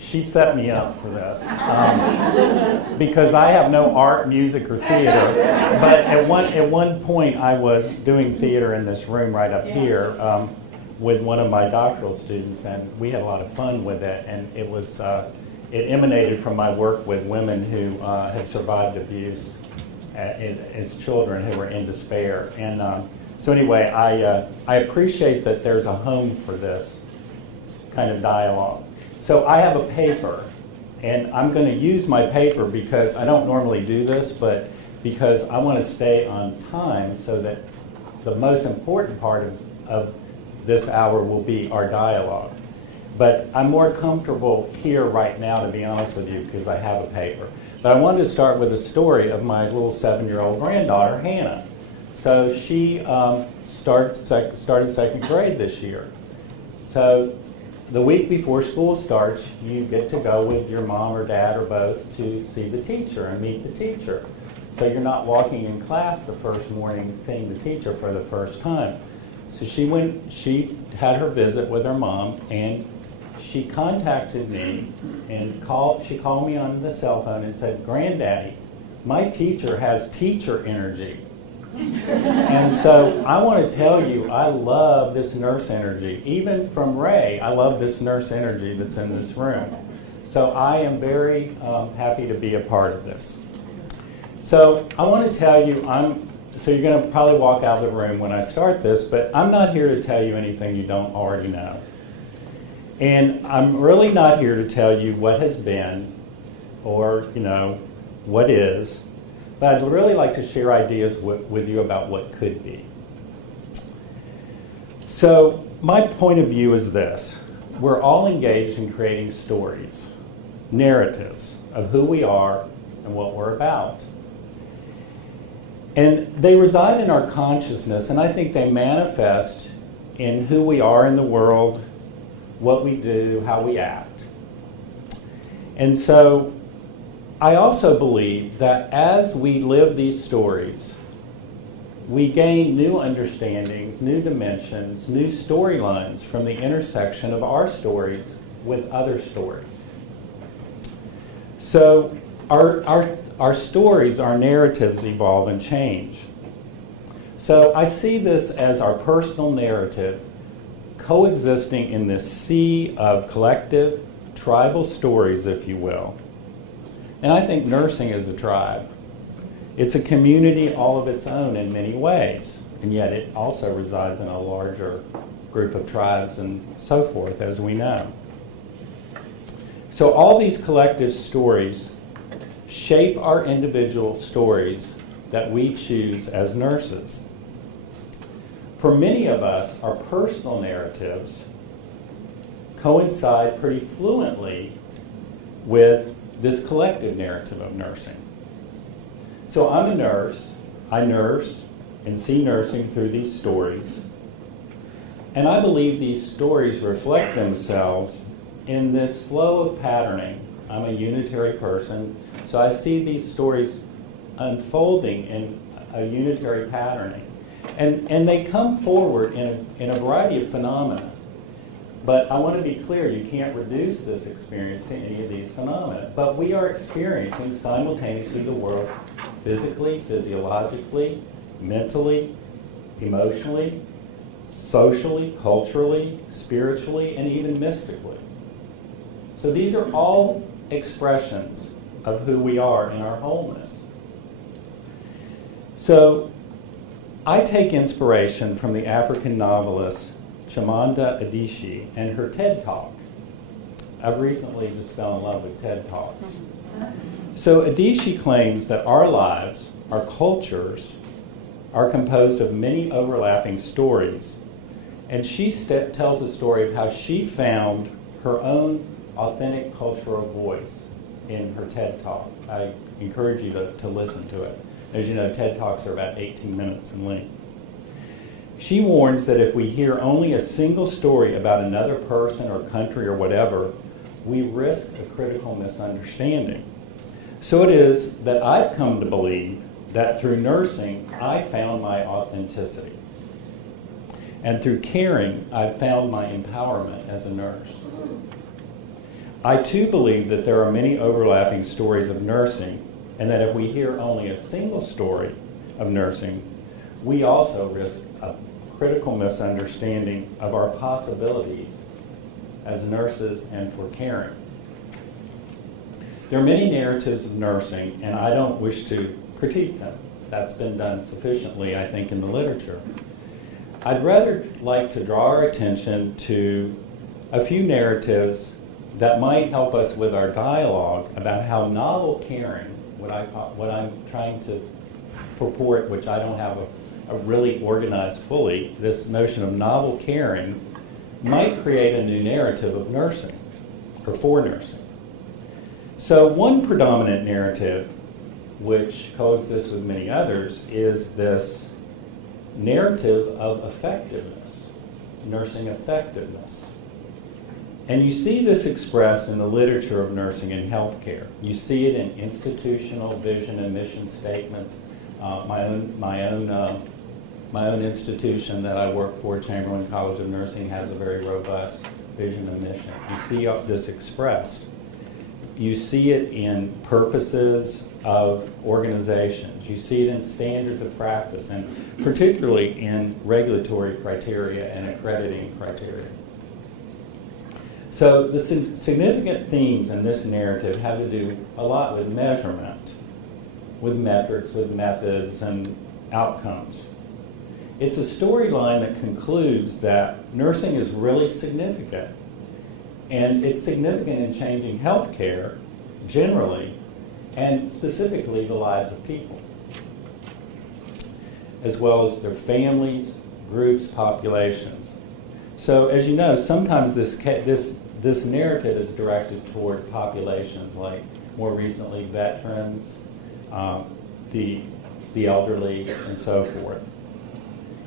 she set me up for this because I have no art, music, or theater. But at one point, I was doing theater in this room right up here with one of my doctoral students, and we had a lot of fun with it. And it was it emanated from my work with women who have survived abuse as children who were in despair. And so anyway, I appreciate that there's a home for this kind of dialogue. So I have a paper, and I'm going to use my paper because I don't normally do this, but because I want to stay on time so that the most important part of this hour will be our dialogue. But I'm more comfortable here right now, to be honest with you, because I have a paper. But I wanted to start with a story of my little 7-year-old granddaughter, Hannah. So she started second grade this year. So the week before school starts, you get to go with your mom or dad or both to see the teacher and meet the teacher. So you're not walking in class the first morning seeing the teacher for the first time. So she had her visit with her mom, and she contacted me and she called me on the cell phone and said, "Granddaddy, my teacher has teacher energy." And so I want to tell you, I love this nurse energy. Even from Ray, I love this nurse energy that's in this room. So I am very happy to be a part of this. So I want to tell you, so you're going to probably walk out of the room when I start this, but I'm not here to tell you anything you don't already know. And I'm really not here to tell you what has been or, what is. But I'd really like to share ideas with you about what could be. So my point of view is this. We're all engaged in creating stories, narratives of who we are and what we're about. And they reside in our consciousness, and I think they manifest in who we are in the world, what we do, how we act. And so I also believe that as we live these stories, we gain new understandings, new dimensions, new storylines from the intersection of our stories with other stories. So our stories, our narratives evolve and change. So I see this as our personal narrative coexisting in this sea of collective, tribal stories, if you will. And I think nursing is a tribe. It's a community all of its own in many ways, and yet it also resides in a larger group of tribes and so forth, as we know. So all these collective stories shape our individual stories that we choose as nurses. For many of us, our personal narratives coincide pretty fluently with this collective narrative of nursing. So I'm a nurse. I nurse and see nursing through these stories. And I believe these stories reflect themselves in this flow of patterning. I'm a unitary person, so I see these stories unfolding in a unitary patterning. And they come forward in a variety of phenomena. But I want to be clear, you can't reduce this experience to any of these phenomena. But we are experiencing simultaneously the world physically, physiologically, mentally, emotionally, socially, culturally, spiritually, and even mystically. So these are all expressions of who we are in our wholeness. So I take inspiration from the African novelist Chimamanda Adichie and her TED Talk. I've recently just fell in love with TED Talks. So Adichie claims that our lives, our cultures, are composed of many overlapping stories. And she tells the story of how she found her own authentic cultural voice in her TED Talk. I encourage you to listen to it. As you know, TED Talks are about 18 minutes in length. She warns that if we hear only a single story about another person or country or whatever, we risk a critical misunderstanding. So it is that I've come to believe that through nursing, I found my authenticity. And through caring, I've found my empowerment as a nurse. I too believe that there are many overlapping stories of nursing, and that if we hear only a single story of nursing, we also risk a critical misunderstanding of our possibilities as nurses and for caring. There are many narratives of nursing, and I don't wish to critique them. That's been done sufficiently, I think, in the literature. I'd rather like to draw our attention to a few narratives that might help us with our dialogue about how novel caring, what I'm trying to purport, which I don't have a really organized fully, this notion of novel caring might create a new narrative of nursing, or for nursing. So one predominant narrative, which coexists with many others, is this narrative of effectiveness, nursing effectiveness. And you see this expressed in the literature of nursing and healthcare. You see it in institutional vision and mission statements. My own institution that I work for, Chamberlain College of Nursing, has a very robust vision and mission. You see this expressed. You see it in purposes of organizations. You see it in standards of practice, and particularly in regulatory criteria and accrediting criteria. So the significant themes in this narrative have to do a lot with measurement, with metrics, with methods, and outcomes. It's a storyline that concludes that nursing is really significant, and it's significant in changing healthcare generally, and specifically the lives of people, as well as their families, groups, populations. So as you know, sometimes this narrative is directed toward populations, like more recently veterans, the elderly, and so forth.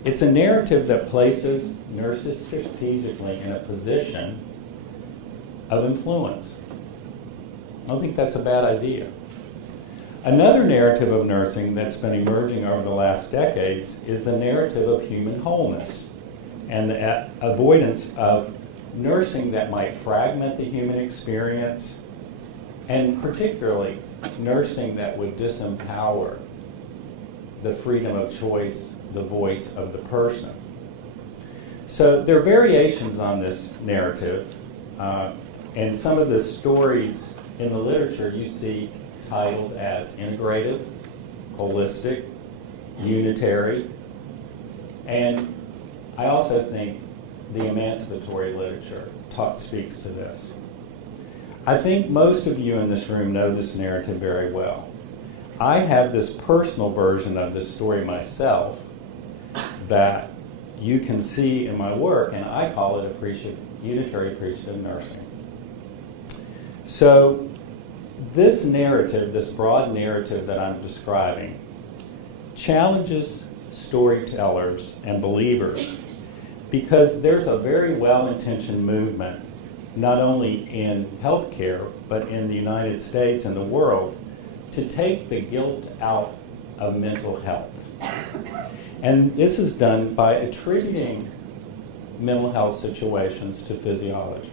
It's a narrative that places nurses strategically in a position of influence. I don't think that's a bad idea. Another narrative of nursing that's been emerging over the last decades is the narrative of human wholeness and the avoidance of nursing that might fragment the human experience, and particularly nursing that would disempower the freedom of choice, the voice of the person. So there are variations on this narrative, and some of the stories in the literature you see titled as integrative, holistic, unitary, and I also think the emancipatory literature speaks to this. I think most of you in this room know this narrative very well. I have this personal version of this story myself that you can see in my work, and I call it unitary appreciative nursing. So this narrative, this broad narrative that I'm describing, challenges storytellers and believers because there's a very well-intentioned movement, not only in healthcare, but in the United States and the world, to take the guilt out of mental health. And this is done by attributing mental health situations to physiology.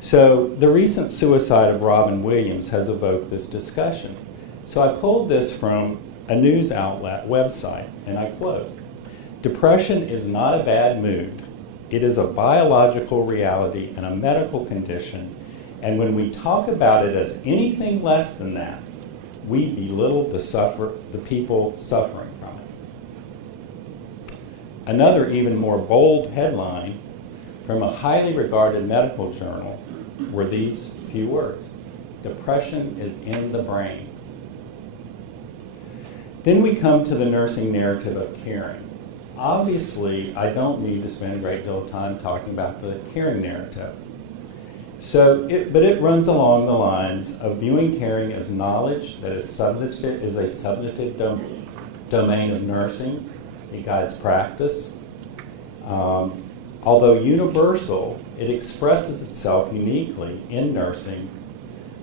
So the recent suicide of Robin Williams has evoked this discussion. So I pulled this from a news outlet website, and I quote, "Depression is not a bad mood. It is a biological reality and a medical condition, and when we talk about it as anything less than that, we belittle the people suffering from it." Another even more bold headline from a highly regarded medical journal were these few words: "Depression is in the brain." Then we come to the nursing narrative of caring. Obviously, I don't need to spend a great deal of time talking about the caring narrative. But it runs along the lines of viewing caring as knowledge that is a substantive domain of nursing. It guides practice. Although universal, it expresses itself uniquely in nursing,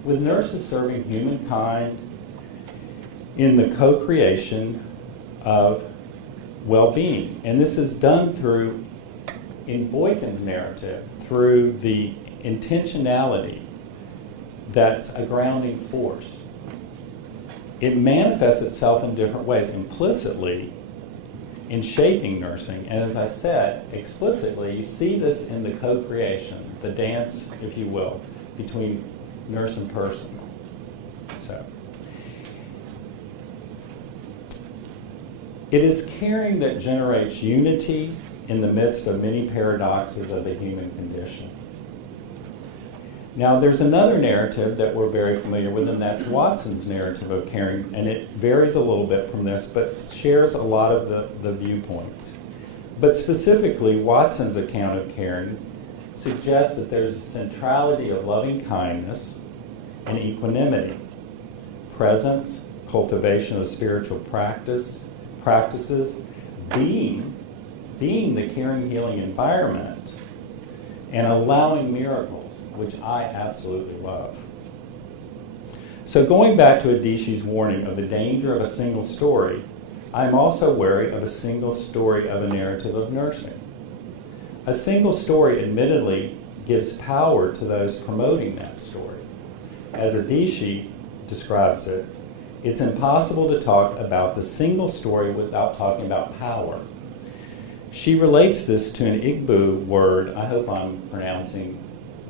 with nurses serving humankind in the co-creation of well-being. And this is done through, in Boykin's narrative, through the intentionality that's a grounding force. It manifests itself in different ways, implicitly in shaping nursing. And as I said, explicitly, you see this in the co-creation, the dance, if you will, between nurse and person. So, it is caring that generates unity in the midst of many paradoxes of the human condition. Now, there's another narrative that we're very familiar with, and that's Watson's narrative of caring, and it varies a little bit from this, but shares a lot of the viewpoints. But specifically, Watson's account of caring suggests that there's a centrality of loving kindness and equanimity, presence, cultivation of spiritual practices, being the caring, healing environment, and allowing miracles, which I absolutely love. So going back to Adishi's warning of the danger of a single story, I'm also wary of a single story of a narrative of nursing. A single story admittedly gives power to those promoting that story. As Adishi describes it, it's impossible to talk about the single story without talking about power. She relates this to an Igbo word. I hope I'm pronouncing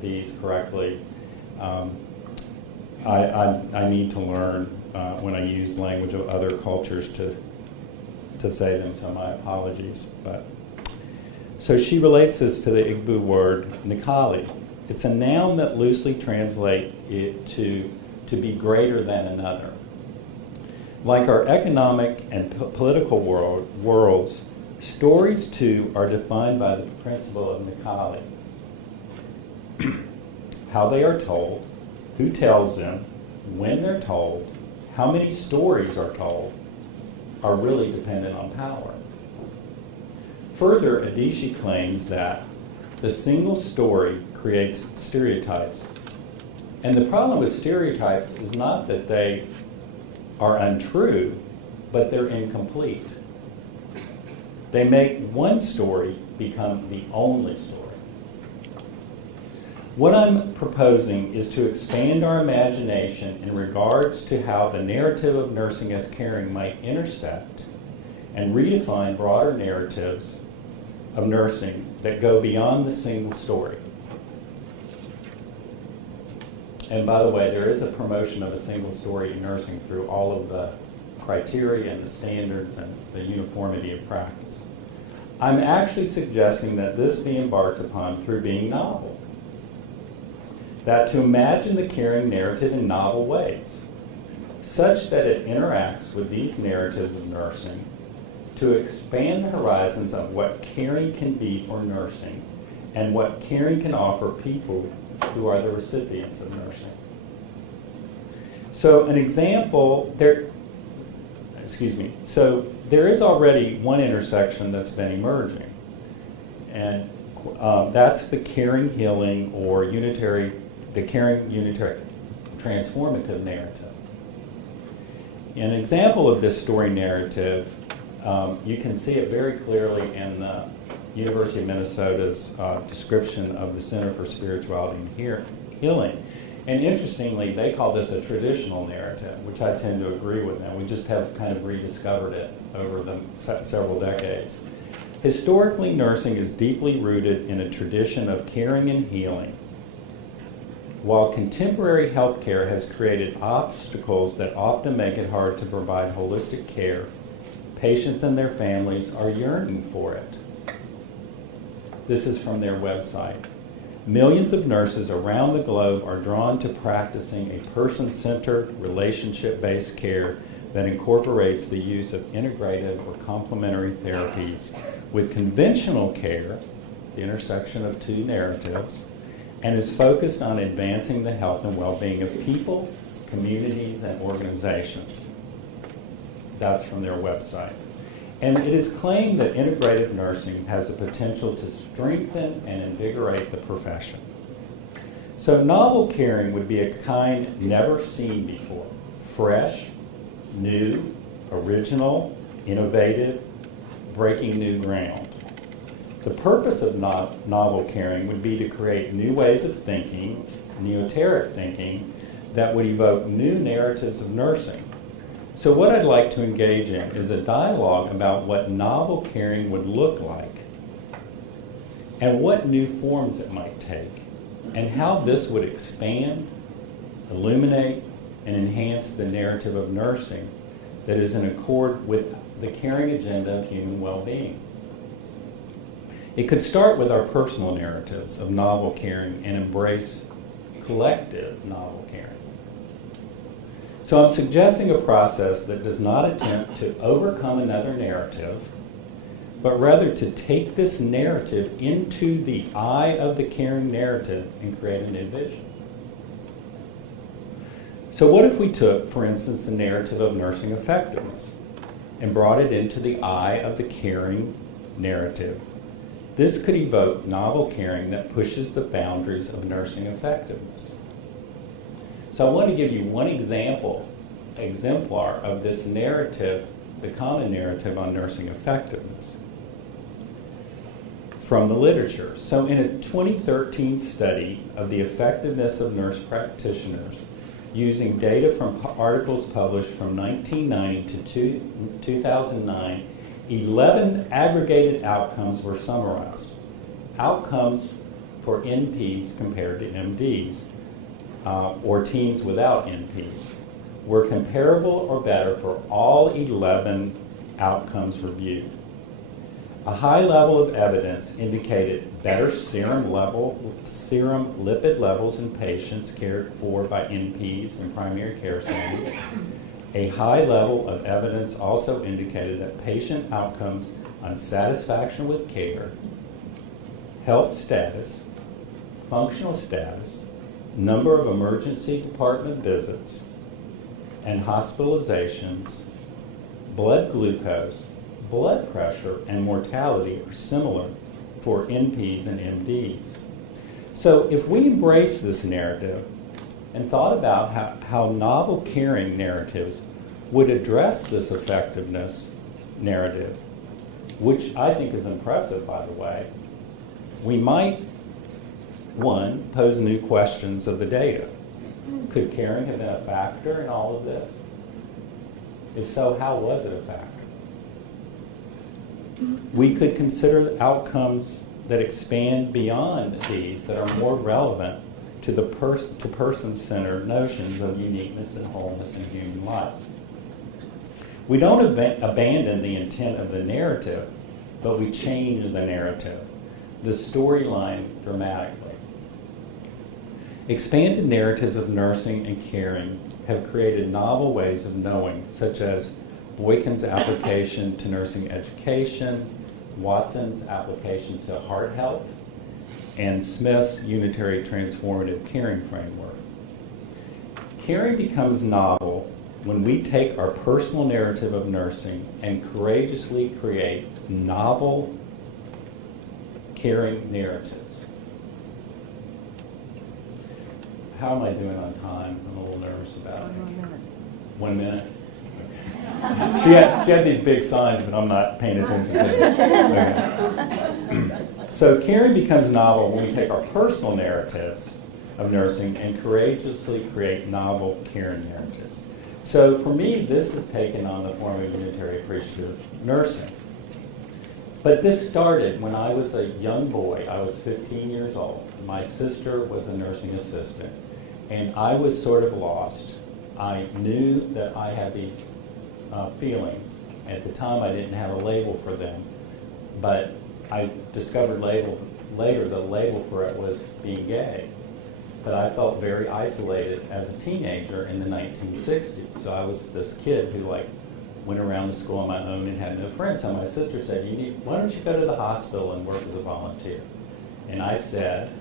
these correctly. I need to learn when I use language of other cultures to say them, so my apologies. So she relates this to the Igbo word nikali. It's a noun that loosely translates it to be greater than another. Like our economic and political worlds, stories too are defined by the principle of nikali. How they are told, who tells them, when they're told, how many stories are told, are really dependent on power. Further, Adishi claims that the single story creates stereotypes. And the problem with stereotypes is not that they are untrue, but they're incomplete. They make one story become the only story. What I'm proposing is to expand our imagination in regards to how the narrative of nursing as caring might intersect and redefine broader narratives of nursing that go beyond the single story. And by the way, there is a promotion of a single story in nursing through all of the criteria and the standards and the uniformity of practice. I'm actually suggesting that this be embarked upon through being novel. That to imagine the caring narrative in novel ways, such that it interacts with these narratives of nursing to expand the horizons of what caring can be for nursing and what caring can offer people who are the recipients of nursing. So an example, so there is already one intersection that's been emerging, and that's the caring, healing, or the caring, unitary, transformative narrative. An example of this story narrative, you can see it very clearly in the University of Minnesota's description of the Center for Spirituality and Healing. And interestingly, they call this a traditional narrative, which I tend to agree with them. We just have kind of rediscovered it over the several decades. Historically, nursing is deeply rooted in a tradition of caring and healing. While contemporary healthcare has created obstacles that often make it hard to provide holistic care, patients and their families are yearning for it. This is from their website. Millions of nurses around the globe are drawn to practicing a person-centered, relationship-based care that incorporates the use of integrative or complementary therapies with conventional care, the intersection of two narratives, and is focused on advancing the health and well-being of people, communities, and organizations. That's from their website. And it is claimed that integrative nursing has the potential to strengthen and invigorate the profession. So novel caring would be a kind never seen before. Fresh, new, original, innovative, breaking new ground. The purpose of novel caring would be to create new ways of thinking, neoteric thinking, that would evoke new narratives of nursing. So what I'd like to engage in is a dialogue about what novel caring would look like and what new forms it might take and how this would expand, illuminate, and enhance the narrative of nursing that is in accord with the caring agenda of human well-being. It could start with our personal narratives of novel caring and embrace collective novel caring. So I'm suggesting a process that does not attempt to overcome another narrative, but rather to take this narrative into the eye of the caring narrative and create a new vision. So what if we took, for instance, the narrative of nursing effectiveness and brought it into the eye of the caring narrative? This could evoke novel caring that pushes the boundaries of nursing effectiveness. So I want to give you one exemplar of this narrative, the common narrative on nursing effectiveness, from the literature. So in a 2013 study of the effectiveness of nurse practitioners, using data from articles published from 1990 to 2009, 11 aggregated outcomes were summarized. Outcomes for NPs compared to MDs, or teams without NPs, were comparable or better for all 11 outcomes reviewed. A high level of evidence indicated better serum lipid levels in patients cared for by NPs and primary care settings. A high level of evidence also indicated that patient outcomes on satisfaction with care, health status, functional status, number of emergency department visits, and hospitalizations, blood glucose, blood pressure, and mortality are similar for NPs and MDs. So if we embrace this narrative and thought about how novel caring narratives would address this effectiveness narrative, which I think is impressive, by the way, we might, one, pose new questions of the data. Could caring have been a factor in all of this? If so, how was it a factor? We could consider outcomes that expand beyond these, that are more relevant to the person-centered notions of uniqueness and wholeness in human life. We don't abandon the intent of the narrative, but we change the narrative, the storyline dramatically. Expanded narratives of nursing and caring have created novel ways of knowing, such as Boykin's application to nursing education, Watson's application to heart health, and Smith's unitary transformative caring framework. Caring becomes novel when we take our personal narrative of nursing and courageously create novel caring narratives. How am I doing on time? I'm a little nervous about it. 1 minute? Okay. She had these big signs, but I'm not paying attention to them. Okay. So caring becomes novel when we take our personal narratives of nursing and courageously create novel caring narratives. So for me, this has taken on the form of unitary appreciative nursing. But this started when I was a young boy. I was 15 years old. My sister was a nursing assistant, and I was sort of lost. I knew that I had these feelings. At the time, I didn't have a label for them, but I discovered later the label for it was being gay. But I felt very isolated as a teenager in the 1960s. So I was this kid who went around the school on my own and had no friends. So my sister said, why don't you go to the hospital and work as a volunteer? And I said,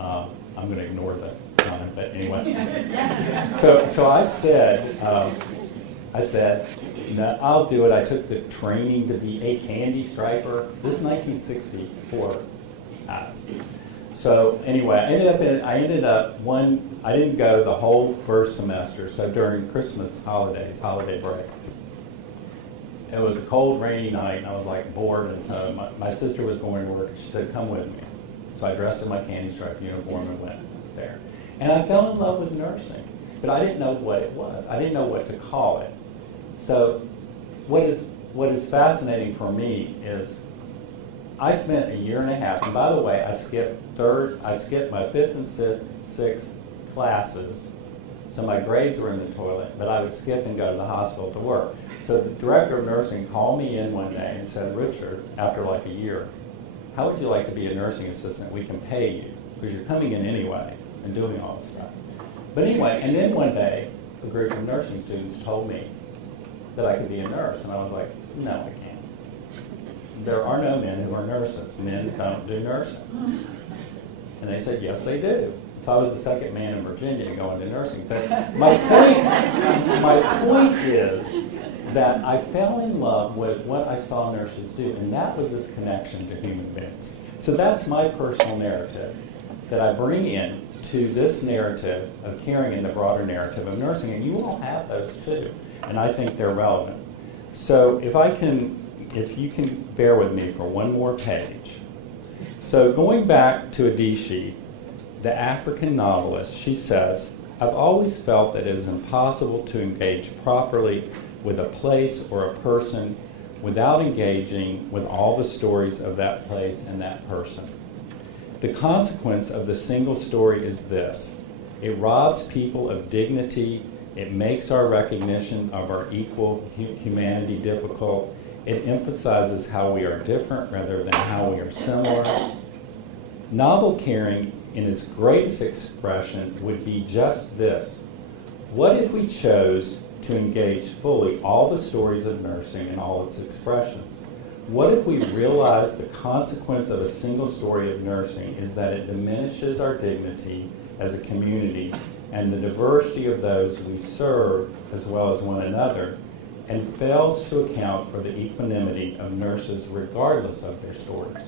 I'm going to ignore the comment, but anyway. So I said, no, I'll do it. I took the training to be a candy striper. This is 1964. So anyway, I didn't go the whole first semester. So during Christmas holiday break, it was a cold, rainy night, and I was like bored, and so my sister was going to work, and she said, come with me. So I dressed in my candy stripe uniform and went there. And I fell in love with nursing, but I didn't know what it was. I didn't know what to call it. So what is fascinating for me is I spent a year and a half, and by the way, I skipped my fifth and sixth classes, so my grades were in the toilet, but I would skip and go to the hospital to work. So the director of nursing called me in one day and said, Richard, after like a year, how would you like to be a nursing assistant? We can pay you, because you're coming in anyway and doing all this stuff. But anyway, and then one day, a group of nursing students told me that I could be a nurse, and I was like, no, I can't. There are no men who are nurses. Men don't do nursing. And they said, yes, they do. So I was the second man in Virginia to go into nursing. But my point is that I fell in love with what I saw nurses do, and that was this connection to human beings. So that's my personal narrative that I bring in to this narrative of caring in the broader narrative of nursing, and you all have those too, and I think they're relevant. So if you can bear with me for one more page. So going back to Adichie, the African novelist, she says, I've always felt that it is impossible to engage properly with a place or a person without engaging with all the stories of that place and that person. The consequence of the single story is this: it robs people of dignity, it makes our recognition of our equal humanity difficult, it emphasizes how we are different rather than how we are similar. Novel caring in its greatest expression would be just this: what if we chose to engage fully all the stories of nursing in all its expressions? What if we realized the consequence of a single story of nursing is that it diminishes our dignity as a community and the diversity of those we serve as well as one another, and fails to account for the equanimity of nurses regardless of their stories?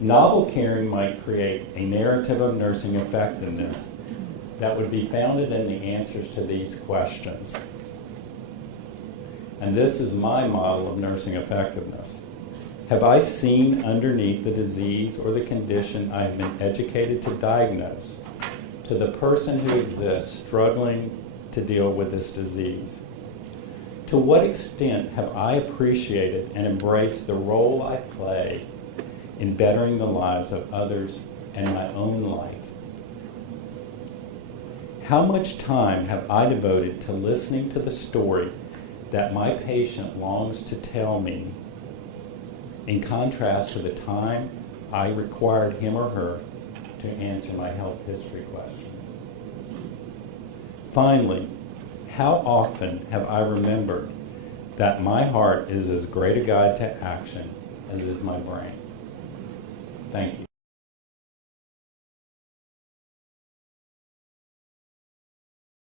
Novel caring might create a narrative of nursing effectiveness that would be founded in the answers to these questions. And this is my model of nursing effectiveness. Have I seen underneath the disease or the condition I have been educated to diagnose to the person who exists struggling to deal with this disease? To what extent have I appreciated and embraced the role I play in bettering the lives of others and my own life? How much time have I devoted to listening to the story that my patient longs to tell me, in contrast to the time I required him or her to answer my health history questions? Finally, how often have I remembered that my heart is as great a guide to action as is my brain? Thank you.